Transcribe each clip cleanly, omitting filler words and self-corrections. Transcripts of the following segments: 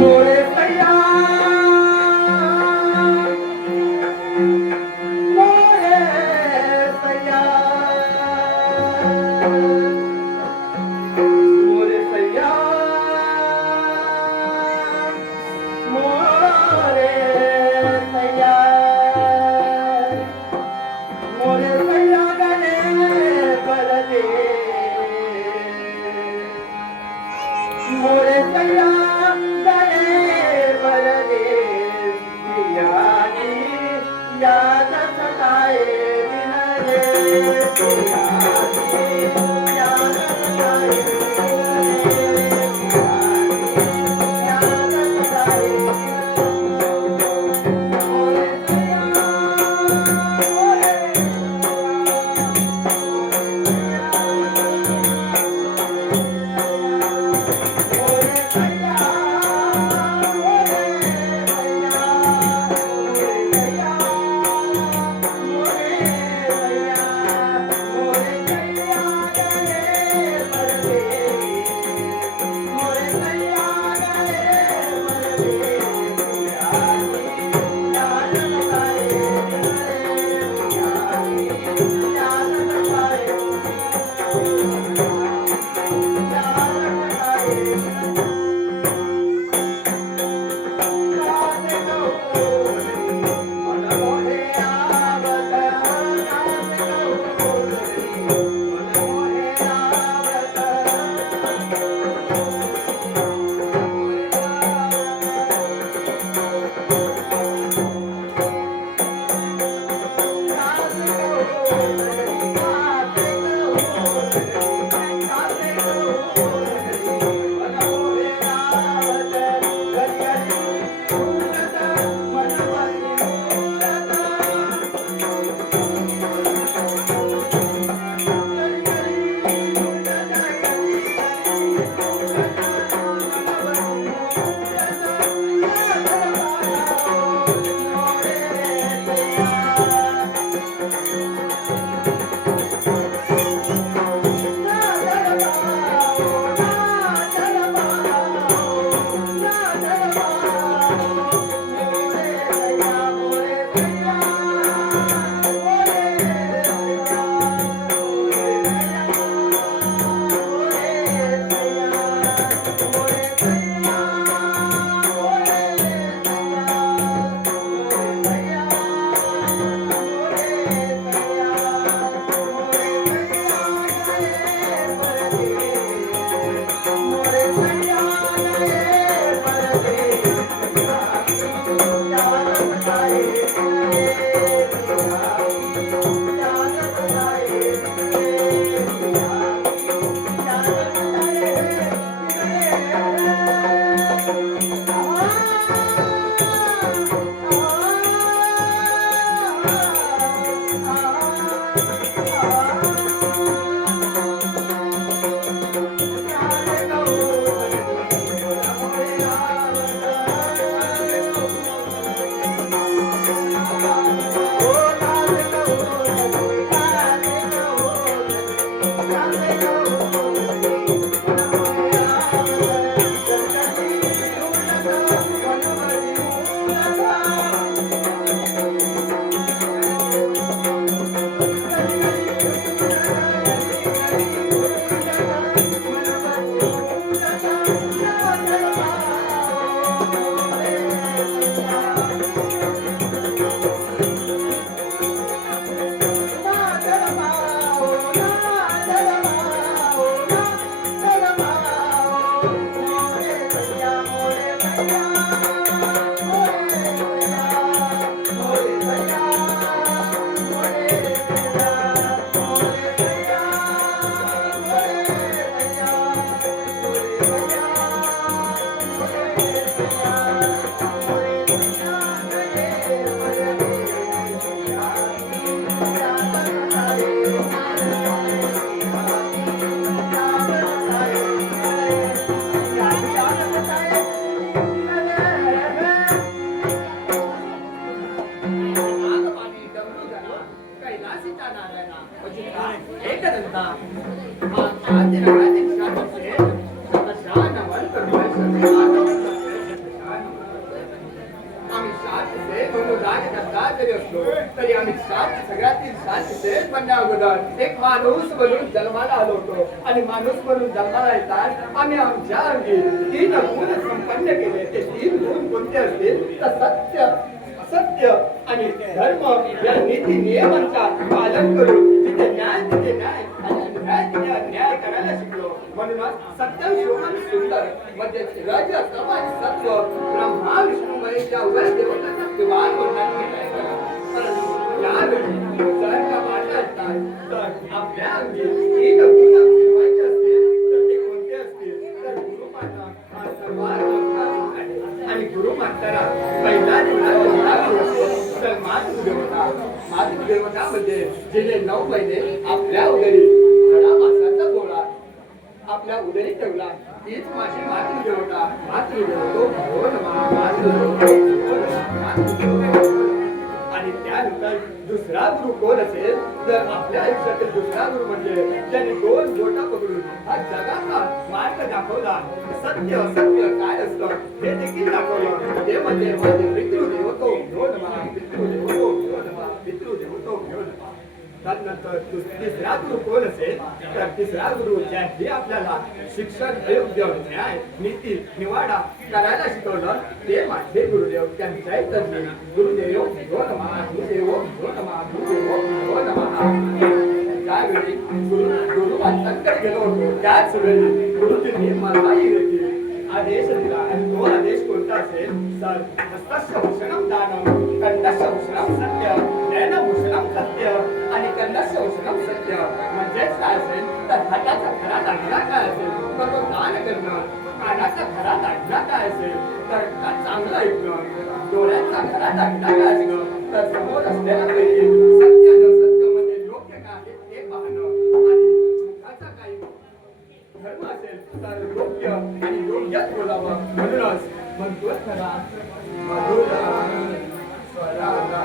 मोरे सैया मोरे सैया मोरे सैया मोरे सैया मोरे सैया गणे परदे मोरे सैया गणे जरी असलो तरी आम्ही सगळ्यातील शांत श्रेष्ठ बनण्या अगोदर एक माणूस बनून जन्माला आलो होतो आणि माणूस बनून जन्माला येतात आम्ही आमच्या अंगी 3 गुण संपन्न केले. ते 3 गुण कोणते असतील तर सत्य, असत्य आणि धर्म या नीती नियमांचा पालन करून तिथे न्याय आणि अन्याय तिथे अन्याय करायला शिकलो. म्हणूनच सत्यम शिवम सुंदर म्हणजे राज्य सम आणि सत्व ब्रह्मा विष्णू महेश या उभय देवतांचा विवाह करण्यात काय करा. परंतु यावेळी जर का वाटत असतात तर आपल्या अंगी 3 गुण ठेवायचे असतील तर ते कोणते असतील तर गुरुमाता हा सर्वात मोठा गुण आहे. आणि गुरुमाताला पहिला तर मातृदेवता म्हणजे जिने 9 महिने आपल्या उदरी घडा मासाचा गोळा आपल्या उदरी ठेवला तीच माझी मातृदेवता. मातृदेवतो भगो नमः, मातृदेवतो भगो नमः. आणि त्यानंतर दुसरा गुरु कोण असेल तर आपल्या आयुष्यातील दुसरा गुरु म्हणजे ज्याने 2 बोटा पकडून हा जगाचा मार्ग दाखवला. सत्य असत्य काय असतं हे देखील दाखवलं. ते म्हणजे माझे पितृदेवतो भगो नमः, पितृदेवतो भगो नमः, पितृदेवतो भगो नमः. त्यानंतर तिसरा गुरु कोण असेल तर तिसरा गुरु ज्यांनी आपल्याला शिक्षण, अयोग्य, न्याय, नीती, निवाडा करायला शिकवलं ते माझे गुरुदेव. त्यांच्या तर्फे गुरुदेव भगो नमः, गुरुदेव भगो नमः, गुरुदेव भगो नमः. त्यावेळी गुरु मातांकडे गेलो होतो त्याच वेळी गुरुजींनी मलाही देखील आदेश दिला. आणि तो आदेश कोणता असेल तर हस्तस्य भूषणम दानम, कंठस्य भूषणम सत्य, नयनभूषणम सत्य आणि कर्णस्य भूषणम सत्य. म्हणजेच काय असेल तर हाताचा खरा दागिना काय असेल तर तो दान करणं, कानाचा खरा दागिना काय असेल तर चांगलं ऐकणं, डोळ्याचा खरा दागिना काय असणं तर समोर असलेल्या पैकी सत्य न सत्य म्हणजे योग्य काय आहे ते पाहणं. आणि मुखाचा काही धर्म असेल तर योग्य आणि योग्यच बोलावं. म्हणूनच म्हणतोय खरा मधुर स्वराला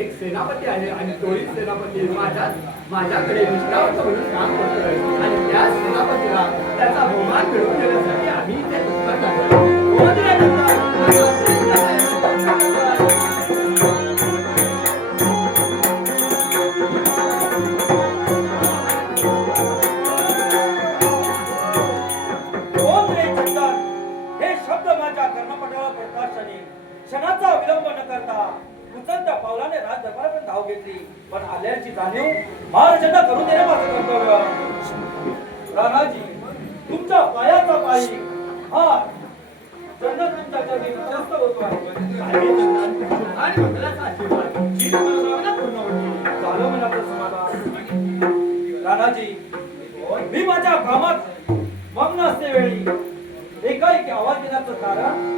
एक सेनापती आहे आणि तोही सेनापती माझ्याकडे निष्ठावंत म्हणून काम करतोय आणि त्या सेनापतीला त्याचा बहुमान मिळवून देण्यासाठी आम्ही इथे उत्तर टाकतो. हे शब्द माझ्या कर्णपटाला पडताक्षणी क्षणाचा विलंब न करता उचलत्या पावलाने राज दरबारापर्यंत धाव घेतली. पण आल्याची जाणीव महाराजांना करून देणे माझं कर्तव्य. राणाजी, तुमच्या पायाचा पायी हा जन्नत तुमच्या जगी जास्त होतो आहे. आणि मंगलाचा आशीर्वाद जी मनोकामना पूर्ण होती. झालं मनाचं समाधान. राणाजी, मी माझ्या कामात मग्न असते वेळी एकाएकी आवाज देण्याचं कारण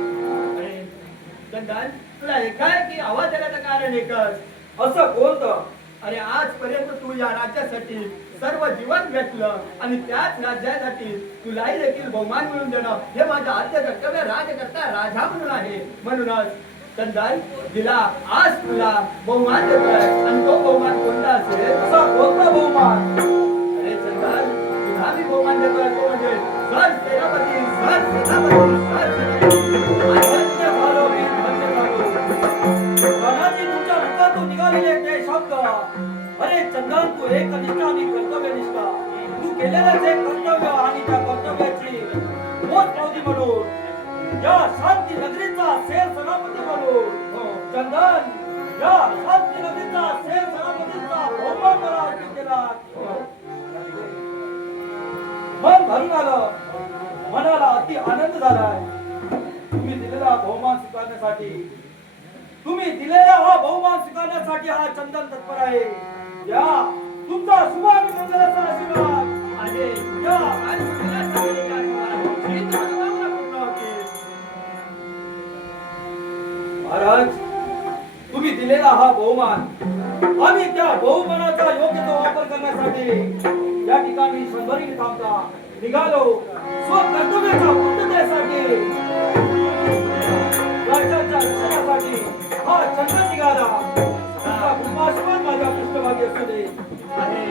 चंदन तुला एकाएकी आवाज देण्याचं कारण एकच. असं कोणतं आणि आजपर्यंत तू या राज्यासाठी सर्व जीवन घेतलं आणि त्याच राज्यासाठी तुलाही देखील बहुमान मिळवून देणं हे माझं आद्य कर्तव्य राजकर्ता राजा म्हणून आहे. म्हणूनच चंदन दिला आज तुला बहुमान देतोय आणि तो बहुमान कोणता असेल? असा कोणता बहुमान? अरे चंदन तुला मी बहुमान देतोय तो म्हणजे सर सेनापती सर सेनापती सर सेनापती. धन्य झालो मी, धन्य झालो. गणाजी तुमच्या मुखातून निघालेले ते शब्द, अरे चंदन तू एकनिष्ठ आणि कर्तव्यनिष्ठ, तू केलेलं जे कर्तव्य आणि त्या कर्तव्याची पोचपावती म्हणून या शांती नगरीचा सेर सेनापती म्हणून चंदन या शांती नगरीचा सेर सेनापतीचा बहुमान मला अर्पित केला. मन भरून आलं, मनाला अति आनंद झालाय. तुम्ही दिलेला बहुमान स्वीकारण्यासाठी, तुम्ही दिलेला हा बहुमान स्वीकारण्यासाठी हा चंदन तत्पर आहे. या तुमचा शुभ आणि मंगलाचा आशीर्वाद आहे. या आणि तुला सांगितले काय तुम्हाला? श्री तुकारामांना पूर्ण होते. महाराज, तुम्ही दिलेला हा बहुमान आम्ही त्या बहुमानाचा योग्य तो वापर करण्यासाठी या ठिकाणी शंभरी थांबता निघालो. स्वकर्तव्याच्या पूर्ततेसाठी, राज्याच्या रक्षणासाठी हा चंदन निघाला. तुमचा कृपाशीर्वाद माझ्या पृष्ठभागी असू दे. आहे.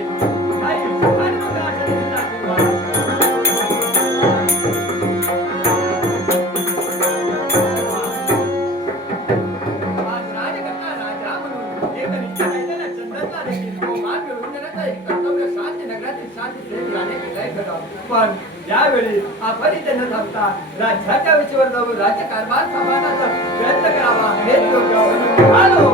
आई, आणि मग अशा रीतीचा आशीर्वाद. आज राजकर्ता राजा म्हणून एकनिष्ठ राहिलेल्या चंदनला देखील बहुमान मिळवून देण्याचं एक कर्तव्य शांती नगरातील शांती प्रेम याने केलंय खरं. पण यावेळी आपण इथे न थांबता राज्याच्या विषयावर जाऊन राज्यकारभार सांभाळण्याचा प्रयत्न करावा हेच योग्य. हॅलो